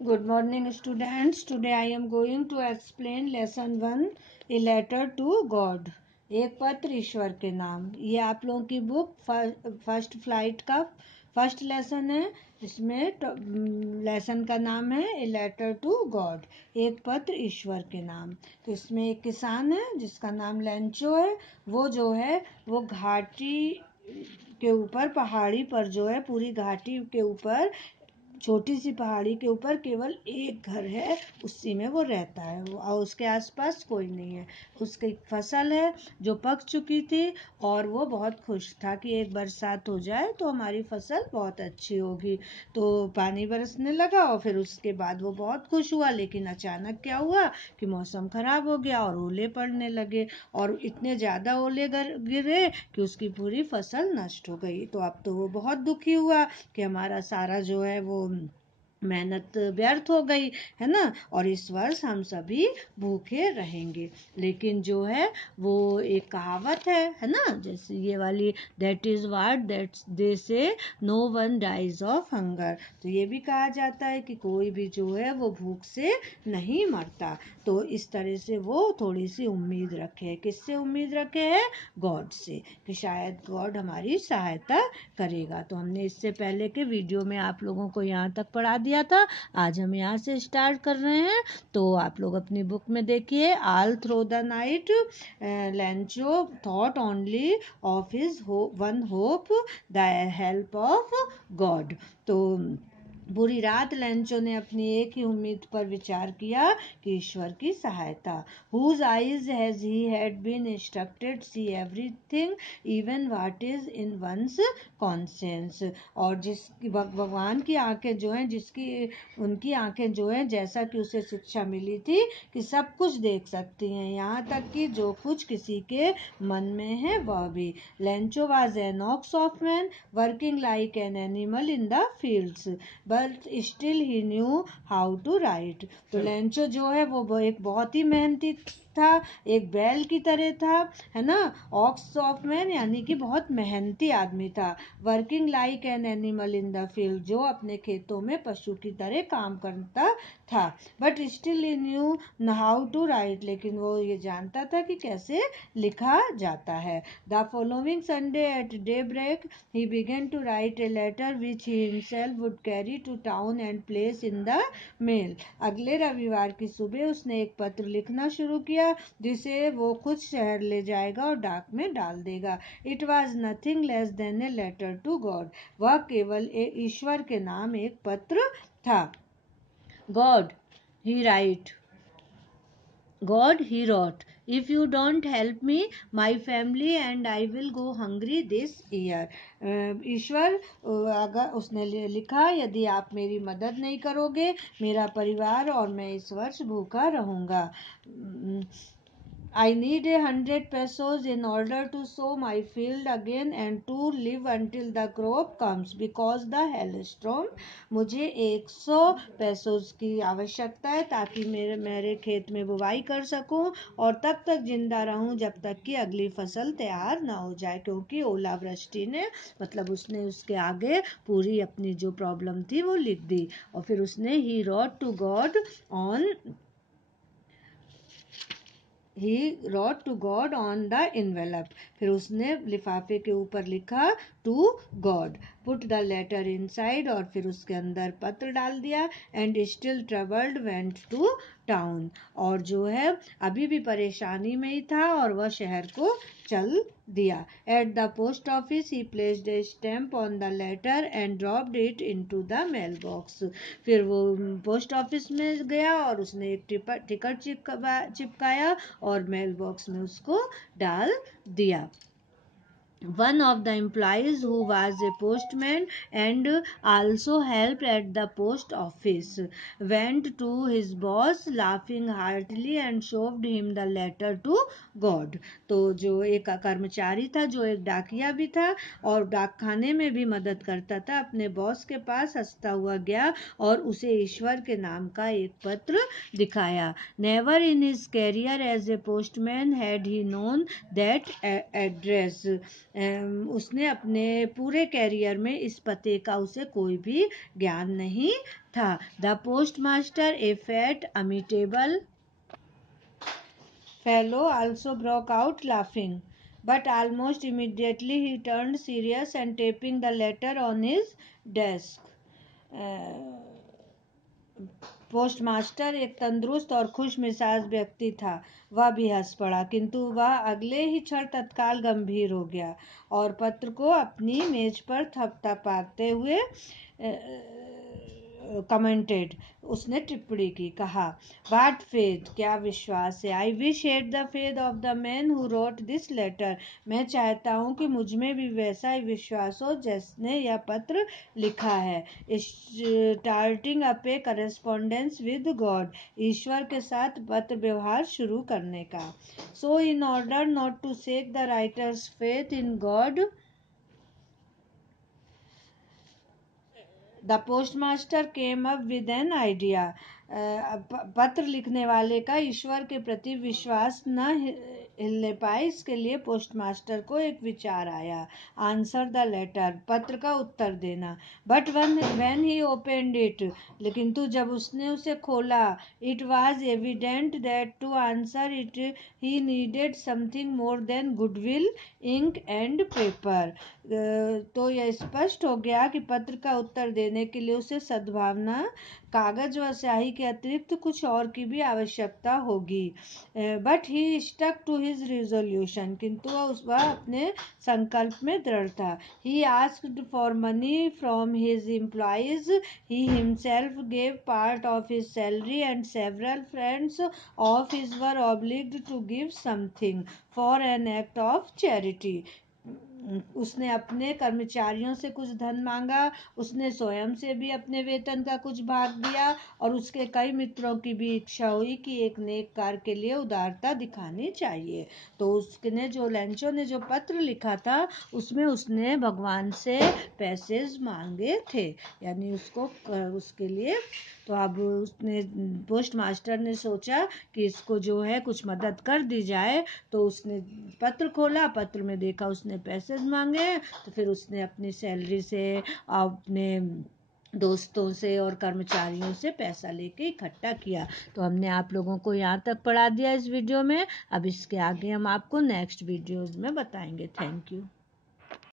Good morning, students. Today I am going to explain lesson 1, A letter to God. एक पत्र ईश्वर के नाम। ये आप लोगों की बुक फर्स्ट फ्लाइट का फर्स्ट लेसन है। इसमें लेसन का नाम है ए लेटर टू गॉड, एक पत्र ईश्वर के नाम। तो इसमें एक किसान है जिसका नाम लेंचो है। वो जो है वो घाटी के ऊपर, पहाड़ी पर जो है, पूरी घाटी के ऊपर छोटी सी पहाड़ी के ऊपर केवल एक घर है, उसी में वो रहता है और उसके आसपास कोई नहीं है। उसकी फसल है जो पक चुकी थी और वो बहुत खुश था कि एक बरसात हो जाए तो हमारी फसल बहुत अच्छी होगी। तो पानी बरसने लगा और फिर उसके बाद वो बहुत खुश हुआ, लेकिन अचानक क्या हुआ कि मौसम खराब हो गया और ओले पड़ने लगे और इतने ज़्यादा ओले गिरे कि उसकी पूरी फसल नष्ट हो गई। तो अब तो वो बहुत दुखी हुआ कि हमारा सारा जो है वो मेहनत व्यर्थ हो गई, है ना, और इस वर्ष हम सभी भूखे रहेंगे। लेकिन जो है वो एक कहावत है ना, जैसे ये वाली, that is what that they say no one dies of hunger. तो ये भी कहा जाता है कि कोई भी जो है वो भूख से नहीं मरता। तो इस तरह से वो थोड़ी सी उम्मीद रखे। किससे उम्मीद रखे है? गॉड से, कि शायद गॉड हमारी सहायता करेगा। तो हमने इससे पहले के वीडियो में आप लोगों को यहाँ तक पढ़ा दिया था। आज हम यहाँ से स्टार्ट कर रहे हैं। तो आप लोग अपनी बुक में देखिए, all through the night Lencho thought only of his one hope, the help of God. तो पूरी रात लेंचो ने अपनी एक ही उम्मीद पर विचार किया कि ईश्वर की सहायता। Whose eyes has he had been instructed see everything even what is in one's conscience. और जिसकी भगवान की आंखें जो हैं, जिसकी उनकी आंखें जो हैं, जैसा कि उसे शिक्षा मिली थी कि सब कुछ देख सकती हैं, यहाँ तक कि जो कुछ किसी के मन में है वह भी। Lencho was an ox of man working like an animal in the fields but still he knew how to write. तो लेंचो जो है वो एक बहुत ही मेहनती था, एक बैल की तरह था, है ना। ऑक्स ऑफ मैन यानी कि बहुत मेहनती आदमी था। Working like an animal in the field, जो अपने खेतों में पशु की तरह काम करता था। But still he knew how to write, लेकिन वो ये जानता था कि कैसे लिखा जाता है। The following Sunday at daybreak he began to write a letter which he himself would carry to town and place in the mail. अगले रविवार की सुबह उसने एक पत्र लिखना शुरू किया जिसे वो खुद शहर ले जाएगा और डाक में डाल देगा। It was nothing less than a letter to God. वह केवल ईश्वर के नाम एक पत्र था। God, he write. God, he wrote, if you don't help me, my family and I will go hungry this year. ईश्वर, अगर उसने लिखा, यदि आप मेरी मदद नहीं करोगे, मेरा परिवार और मैं इस वर्ष भूखा रहूंगा। I need 100 pesos in order to sow my field again and to live until the crop comes because the hailstorm. मुझे 100 पेसोस की आवश्यकता है ताकि मेरे खेत में बुवाई कर सकूं और तब तक जिंदा रहूं जब तक कि अगली फसल तैयार ना हो जाए, क्योंकि ओलावृष्टि ने, मतलब उसने उसके आगे पूरी अपनी जो प्रॉब्लम थी वो लिख दी। और फिर उसने he wrote to God on on the envelope. फिर उसने लिफाफे के ऊपर लिखा to God, put the letter inside, और फिर उसके अंदर पत्र डाल दिया। And still troubled went to town, और जो है अभी भी परेशानी में ही था और वह शहर को चल दिया। At the post office he placed a stamp on the letter and dropped it into the mail box. फिर वो पोस्ट ऑफिस में गया और उसने एक टिकट चिपकाया और मेल बॉक्स में उसको डाल दिया। One of the employees, who was a postman and also helped at the post office, went to his boss laughing heartily and showed him the letter to God. तो जो एक कर्मचारी था, जो एक डाकिया भी था और डाकखाने में भी मदद करता था, अपने बॉस के पास हंसता हुआ गया और उसे ईश्वर के नाम का एक पत्र दिखाया। Never in his career as a postman had he known that address. उसने अपने पूरे कैरियर में इस पते का उसे कोई भी ज्ञान नहीं था. The post master, a fat amiable fellow, also broke out laughing, but almost immediately he turned serious and tapping the letter on his desk. Postmaster एक तंदुरुस्त और खुश मिजाज व्यक्ति था. वह भी हंस पड़ा, किंतु वह अगले ही क्षण तत्काल गंभीर हो गया और पत्र को अपनी मेज पर थपथपाते हुए कमेंटेड. उसने टिप्पणी की, कहा, वाट फेथ, क्या विश्वास है. I wish had the faith of the man who wrote this letter. मैं चाहता हूँ कि मुझ में भी वैसा ही विश्वास हो जिसने यह पत्र लिखा है. Starting up a correspondence with God, ईश्वर के साथ पत्र व्यवहार शुरू करने का. So in order not to shake the writer's faith in God, the postmaster came up with an idea. पत्र लिखने वाले का ईश्वर के प्रति विश्वास न हिलने पाए, इसके लिए पोस्टमास्टर को एक विचार आया. आंसर द लेटर, पत्र का उत्तर देना. But when he opened it, लेकिन जब उसने उसे खोला, it was evident that to answer it he needed something more than goodwill, ink and paper. तो यह स्पष्ट हो गया कि पत्र का उत्तर देने के लिए उसे सद्भावना, कागज व स्याही के अतिरिक्त कुछ और की भी आवश्यकता होगी. But he stuck to his resolution, किंतु वह अपने संकल्प में दृढ़ था. He asked for money from his employees. He himself gave part of his salary and several friends of his were obliged to give something for an act of charity. उसने अपने कर्मचारियों से कुछ धन मांगा, उसने स्वयं से भी अपने वेतन का कुछ भाग दिया और उसके कई मित्रों की भी इच्छा हुई कि एक नेक कार्य के लिए उदारता दिखानी चाहिए. तो उसने लेंचो ने जो पत्र लिखा था उसमें उसने भगवान से पैसे मांगे थे, यानी उसके लिए. तो अब उसने पोस्ट मास्टर ने सोचा कि इसको जो है कुछ मदद कर दी जाए. तो उसने पत्र खोला, पत्र में देखा उसने पैसे मांगे. तो फिर उसने अपनी सैलरी से, अपने दोस्तों से और कर्मचारियों से पैसा लेके इकट्ठा किया. तो हमने आप लोगों को यहाँ तक पढ़ा दिया इस वीडियो में. अब इसके आगे हम आपको नेक्स्ट वीडियोज में बताएंगे. Thank you.